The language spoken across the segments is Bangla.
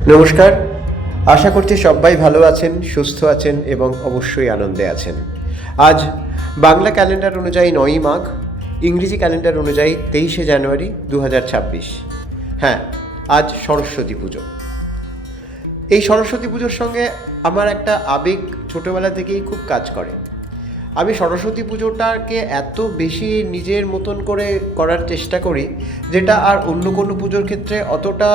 নমস্কার। আশা করছি সবাই ভালো আছেন, সুস্থ আছেন এবং অবশ্যই আনন্দে আছেন। আজ বাংলা ক্যালেন্ডার অনুযায়ী 9ই মাঘ, ইংরেজি ক্যালেন্ডার অনুযায়ী 23শে জানুয়ারি 2026। হ্যাঁ, আজ সরস্বতী পুজো। এই সরস্বতী পুজোর সঙ্গে আমার একটা আবেগ ছোটোবেলা থেকেই খুব কাজ করে। আমি সরস্বতী পুজোটাকে এত বেশি নিজের মতন করে করার চেষ্টা করি, যেটা আর অন্য কোনো পুজোর ক্ষেত্রে অতটা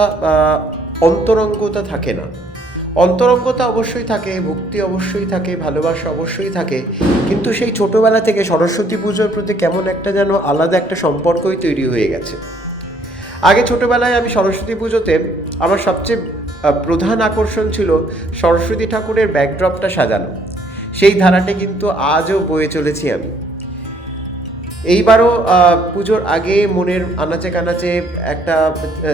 অন্তরঙ্গতা থাকে না। অন্তরঙ্গতা অবশ্যই থাকে, ভক্তি অবশ্যই থাকে, ভালোবাসা অবশ্যই থাকে, কিন্তু সেই ছোটোবেলা থেকে সরস্বতী পুজোর প্রতি কেমন একটা যেন আলাদা একটা সম্পর্কই তৈরি হয়ে গেছে। আগে ছোটোবেলায় আমি সরস্বতী পুজোতে আমার সবচেয়ে প্রধান আকর্ষণ ছিল সরস্বতী ঠাকুরের ব্যাকড্রপটা সাজানো। সেই ধারাটা কিন্তু আজও বয়ে চলেছি আমি। এইবারও পুজোর আগে মনের আনাচে কানাচে একটা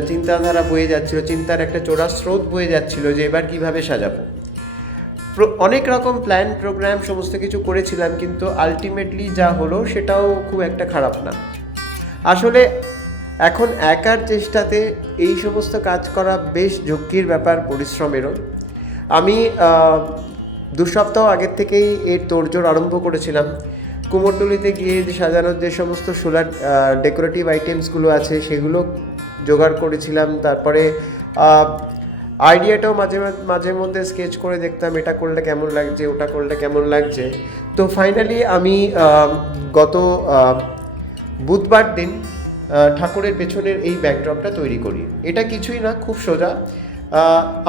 চিন্তাধারা বয়ে যাচ্ছিল, চিন্তার একটা চোরা স্রোত বয়ে যাচ্ছিল যে এবার কীভাবে সাজাবো। অনেক রকম প্ল্যান প্রোগ্রাম সমস্ত কিছু করেছিলাম, কিন্তু আলটিমেটলি যা হলো সেটাও খুব একটা খারাপ না। আসলে এখন একার চেষ্টাতে এই সমস্ত কাজ করা বেশ ঝক্কির ব্যাপার, পরিশ্রমেরও। আমি 2 সপ্তাহ আগের থেকেই এর তোড়জোড় আরম্ভ করেছিলাম। কুমোরটুলিতে গিয়ে যে সাজানোর যে সমস্ত সোলার ডেকোরেটিভ আইটেমসগুলো আছে সেগুলো জোগাড় করেছিলাম। তারপরে আইডিয়াটাও মাঝে মধ্যে স্কেচ করে দেখতাম, এটা করলে কেমন লাগছে, ওটা করলে কেমন লাগছে। তো ফাইনালি আমি গত বুধবার দিন ঠাকুরের পেছনের এই ব্যাকড্রপটা তৈরি করি। এটা কিছুই না, খুব সোজা।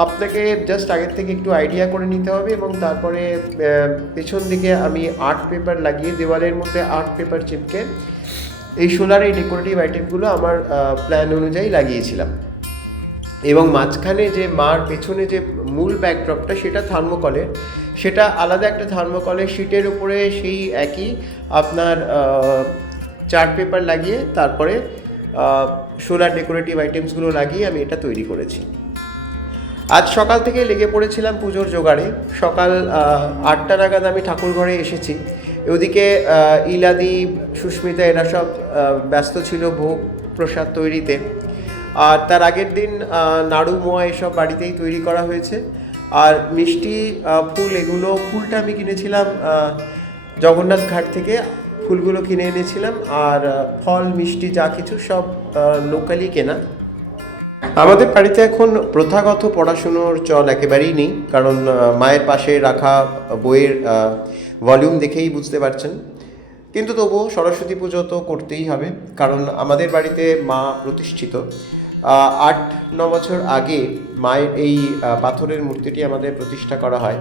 আপনাকে জাস্ট আগের থেকে একটু আইডিয়া করে নিতে হবে এবং তারপরে পেছন দিকে আমি আর্ট পেপার লাগিয়ে, দেওয়ালের মধ্যে আর্ট পেপার চিপকে এই সোলার এই ডেকোরেটিভ আইটেমগুলো আমার প্ল্যান অনুযায়ী লাগিয়েছিলাম। এবং মাঝখানে যে মার পেছনে যে মূল ব্যাকড্রপটা সেটা থার্মোকলের, সেটা আলাদা একটা থার্মোকলের শিটের উপরে সেই একই আপনার চার্ট পেপার লাগিয়ে তারপরে সোলার ডেকোরেটিভ আইটেমসগুলো লাগিয়ে আমি এটা তৈরি করেছি। আজ সকাল থেকে লেগে পড়েছিলাম পুজোর জোগাড়ে। সকাল 8টা নাগাদ আমি ঠাকুর ঘরে এসেছি। ওদিকে ইলাদি, সুস্মিতা এরা সব ব্যস্ত ছিল ভোগ প্রসাদ তৈরিতে। আর তার আগের দিন নাড়ু, মোয়া এসব বাড়িতেই তৈরি করা হয়েছে। আর মিষ্টি, ফুল, এগুলো ফুলটা আমি কিনেছিলাম জগন্নাথ ঘাট থেকে, ফুলগুলো কিনে এনেছিলাম। আর ফল, মিষ্টি যা কিছু সব লোকালি কেনা। আমাদের বাড়িতে এখন প্রথাগত পড়াশুনোর চল একেবারেই নেই, কারণ মায়ের পাশে রাখা বইয়ের ভলিউম দেখেই বুঝতে পারছেন। কিন্তু তবুও সরস্বতী পুজো তো করতেই হবে, কারণ আমাদের বাড়িতে মা প্রতিষ্ঠিত। 8-9 বছর আগে মায়ের এই পাথরের মূর্তিটি আমাদের প্রতিষ্ঠা করা হয়।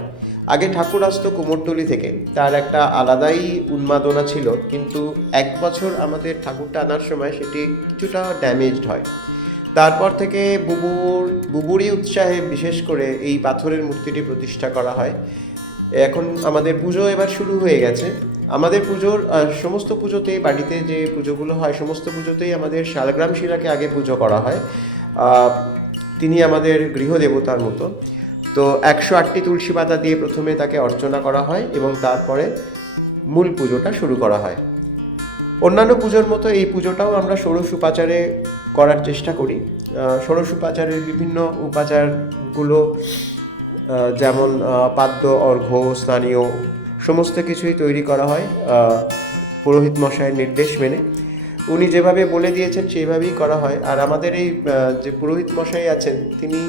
আগে ঠাকুর আসতো কুমোরটুলি থেকে, তার একটা আলাদাই উন্মাদনা ছিল, কিন্তু 1 বছর আমাদের ঠাকুরটা আনার সময় সেটি কিছুটা ড্যামেজড হয়। তারপর থেকে বুবুরই উৎসাহে বিশেষ করে এই পাথরের মূর্তিটি প্রতিষ্ঠা করা হয়। এখন আমাদের পুজো এবার শুরু হয়ে গেছে। আমাদের পুজোর সমস্ত পুজোতেই, বাড়িতে যে পুজোগুলো হয় সমস্ত পুজোতেই আমাদের শালগ্রাম শিলাকে আগে পুজো করা হয়। তিনি আমাদের গৃহদেবতার মতো। তো 108টি তুলসী পাতা দিয়ে প্রথমে তাকে অর্চনা করা হয় এবং তারপরে মূল পুজোটা শুরু করা হয়। অন্যান্য পুজোর মতো এই পুজোটাও আমরা ষোড়শ উপাচারে করার চেষ্টা করি। ষোড়শ উপাচারের বিভিন্ন উপাচারগুলো যেমন পাদ্য, অর্ঘ্য, স্নানীয় সমস্ত কিছুই তৈরি করা হয় পুরোহিত মশাইয়ের নির্দেশ মেনে। উনি যেভাবে বলে দিয়েছেন সেইভাবেই করা হয়। আর আমাদের এই যে পুরোহিত মশাই আছেন, তিনি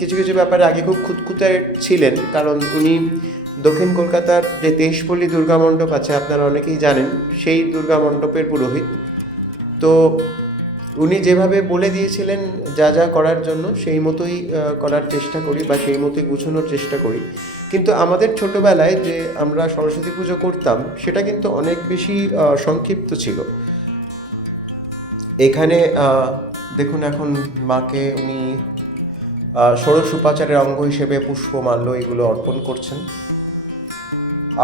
কিছু কিছু ব্যাপারে আগে খুব খুঁতখুঁতে ছিলেন, কারণ উনি দক্ষিণ কলকাতার যে দেশপল্লী দুর্গা মণ্ডপ আছে, আপনারা অনেকেই জানেন, সেই দুর্গা মণ্ডপের পুরোহিত। তো উনি যেভাবে বলে দিয়েছিলেন যা যা করার জন্য, সেই মতোই করার চেষ্টা করি বা সেই মতোই গুছানোর চেষ্টা করি। কিন্তু আমাদের ছোটোবেলায় যে আমরা সরস্বতী পুজো করতাম সেটা কিন্তু অনেক বেশি সংক্ষিপ্ত ছিল। এখানে দেখুন, এখন মাকে উনি ষোড়শ উপাচারের অঙ্গ হিসেবে পুষ্পমাল্য এগুলো অর্পণ করছেন।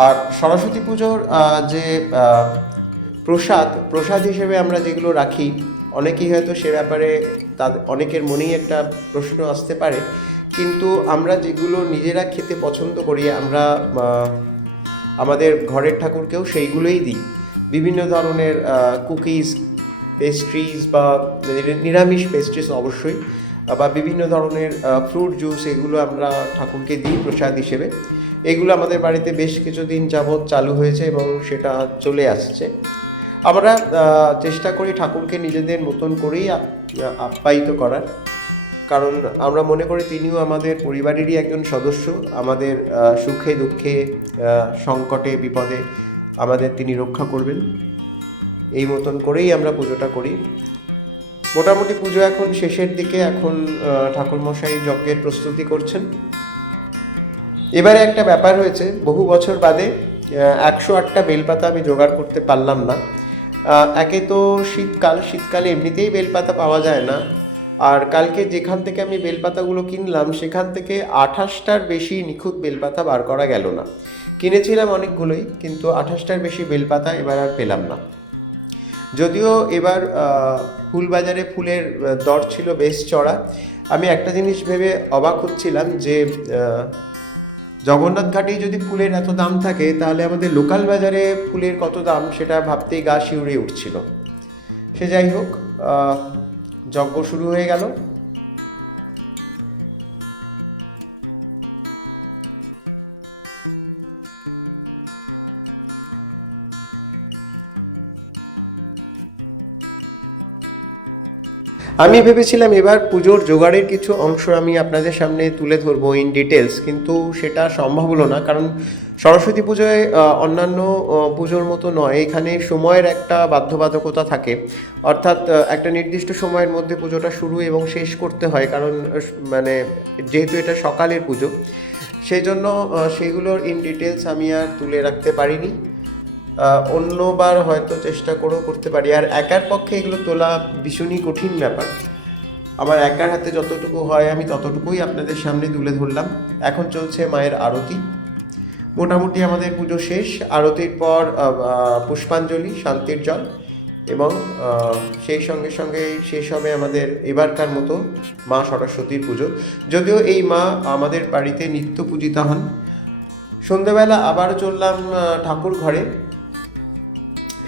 আর সরস্বতী পুজোর যে প্রসাদ হিসেবে আমরা যেগুলো রাখি, অনেকেই হয়তো সে ব্যাপারে তাদের অনেকের মনেই একটা প্রশ্ন আসতে পারে, কিন্তু আমরা যেগুলো নিজেরা খেতে পছন্দ করি, আমরা আমাদের ঘরের ঠাকুরকেও সেইগুলোই দিই। বিভিন্ন ধরনের কুকিজ, পেস্ট্রিজ বা নিরামিষ পেস্ট্রিজ অবশ্যই, বা বিভিন্ন ধরনের ফ্রুট জুস, এগুলো আমরা ঠাকুরকে দিই প্রসাদ হিসেবে। এগুলো আমাদের বাড়িতে বেশ কিছুদিন যাবৎ চালু হয়েছে এবং সেটা চলে আসছে। আমরা চেষ্টা করি ঠাকুরকে নিজেদের মতন করেই আপ্যায়িত করার, কারণ আমরা মনে করি তিনিও আমাদের পরিবারেরই একজন সদস্য। আমাদের সুখে দুঃখে সংকটে বিপদে আমাদের তিনি রক্ষা করবেন, এই মতন করেই আমরা পুজোটা করি। মোটামুটি পুজো এখন শেষের দিকে, এখন ঠাকুরমশাই যজ্ঞের প্রস্তুতি করছেন। এবারে একটা ব্যাপার হয়েছে, বহু বছর বাদে 108টা বেলপাতা আমি জোগাড় করতে পারলাম না। একে তো শীতকালে এমনিতেই বেলপাতা পাওয়া যায় না, আর কালকে যেখান থেকে আমি বেলপাতাগুলো কিনলাম সেখান থেকে 28টার বেশি নিখুঁত বেলপাতা বার করা গেল না। কিনেছিলাম অনেকগুলোই, কিন্তু 28টার বেশি বেলপাতা এবার আর পেলাম না। যদিও এবার ফুলবাজারে ফুলের দর ছিল বেশ চড়া। আমি একটা জিনিস ভেবে অবাক হচ্ছিলাম যে জগন্নাথ ঘাটেই যদি ফুলের এত দাম থাকে, তাহলে আমাদের লোকাল বাজারে ফুলের কত দাম সেটা ভাবতেই গা শিউরে উঠছিল। সে যাই হোক, যজ্ঞ শুরু হয়ে গেল। আমি ভেবেছিলাম এবার পুজোর জোগাড়ের কিছু অংশ আমি আপনাদের সামনে তুলে ধরবো ইন ডিটেলস, কিন্তু সেটা সম্ভব হলো না, কারণ সরস্বতী পুজোয় অন্যান্য পুজোর মতো নয়, এখানে সময়ের একটা বাধ্যবাধকতা থাকে। অর্থাৎ একটা নির্দিষ্ট সময়ের মধ্যে পুজোটা শুরু এবং শেষ করতে হয়, কারণ মানে যেহেতু এটা সকালের পুজো, সেই জন্য সেগুলোর ইন ডিটেলস আমি আর তুলে রাখতে পারিনি। অন্যবার হয়তো চেষ্টা করেও করতে পারি। আর একার পক্ষে এগুলো তোলা ভীষণই কঠিন ব্যাপার। আমার একার হাতে যতটুকু হয় আমি ততটুকুই আপনাদের সামনে তুলে ধরলাম। এখন চলছে মায়ের আরতি। মোটামুটি আমাদের পুজো শেষ। আরতির পর পুষ্পাঞ্জলি, শান্তির জল, এবং সেই সঙ্গে সঙ্গে শেষ হবে আমাদের এবারকার মতো মা সরস্বতীর পুজো। যদিও এই মা আমাদের বাড়িতে নিত্য পূজিতা হন। সন্ধ্যেবেলা আবার চললাম ঠাকুর ঘরে।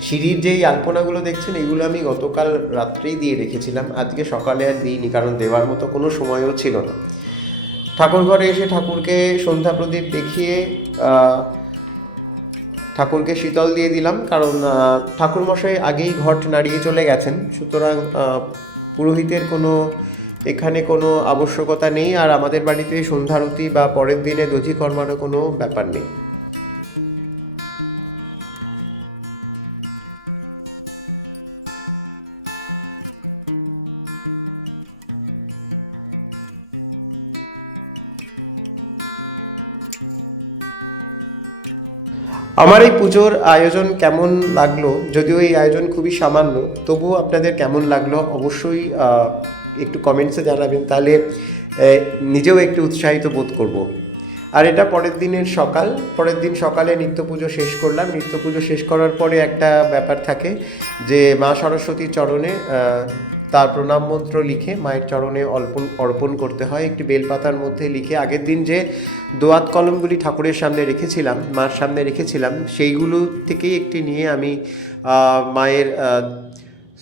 সিঁড়ির যেই আলপনাগুলো দেখছেন, এগুলো আমি গতকাল রাত্রেই দিয়ে রেখেছিলাম, আজকে সকালে আর দিইনি, কারণ দেওয়ার মতো কোনো সময়ও ছিল না। ঠাকুর ঘরে এসে ঠাকুরকে সন্ধ্যা প্রদীপ দেখিয়ে ঠাকুরকে শীতল দিয়ে দিলাম, কারণ ঠাকুরমশাই আগেই ঘট নাড়িয়ে চলে গেছেন, সুতরাং পুরোহিতের এখানে কোনো আবশ্যকতা নেই। আর আমাদের বাড়িতে সন্ধ্যারতি বা পরের দিনে দধি কর্মারও কোনো ব্যাপার নেই। আমার এই পুজোর আয়োজন কেমন লাগলো, যদিও এই আয়োজন খুবই সামান্য, তবুও আপনাদের কেমন লাগলো অবশ্যই একটু কমেন্টসে জানাবেন, তাহলে নিজেও একটু উৎসাহিত বোধ করব। আর এটা পরের দিন সকালে নিত্য পুজো শেষ করলাম। নিত্য পুজো শেষ করার পরে একটা ব্যাপার থাকে যে মা সরস্বতীর চরণে তার প্রণাম মন্ত্র লিখে মায়ের চরণে অর্পণ করতে হয়। একটি বেলপাতার মধ্যে লিখে আগের দিন যে দোয়াত কলমগুলি ঠাকুরের সামনে রেখেছিলাম, মার সামনে রেখেছিলাম, সেইগুলো থেকেই একটি নিয়ে আমি মায়ের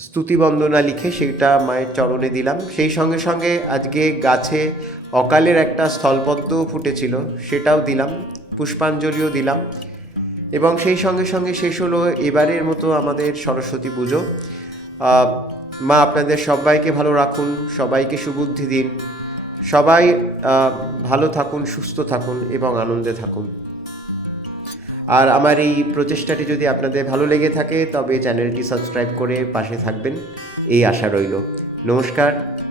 স্তুতি বন্দনা লিখে সেটা মায়ের চরণে দিলাম। সেই সঙ্গে সঙ্গে আজকে গাছে অকালের একটা স্থলপদ্ম ফুটেছিল, সেটাও দিলাম, পুষ্পাঞ্জলিও দিলাম। এবং সেই সঙ্গে সঙ্গে শেষ হলো এবারের মতো আমাদের সরস্বতী পুজো। মা আপনাদের সবাইকে ভালো রাখুন, সবাইকে সুবুদ্ধি দিন, সবাই ভালো থাকুন, সুস্থ থাকুন এবং আনন্দে থাকুন। আর আমার এই প্রচেষ্টাটি যদি আপনাদের ভালো লেগে থাকে তবে চ্যানেলটি সাবস্ক্রাইব করে পাশে থাকবেন, এই আশা রইল। নমস্কার,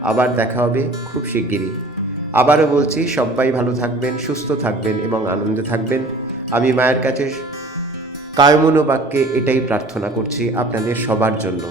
আবার দেখা হবে খুব শিগগিরই। আবারও বলছি, সবাই ভালো থাকবেন, সুস্থ থাকবেন এবং আনন্দে থাকবেন। আমি মায়ের কাছে কায়মনো বাক্যে এটাই প্রার্থনা করছি আপনাদের সবার জন্য।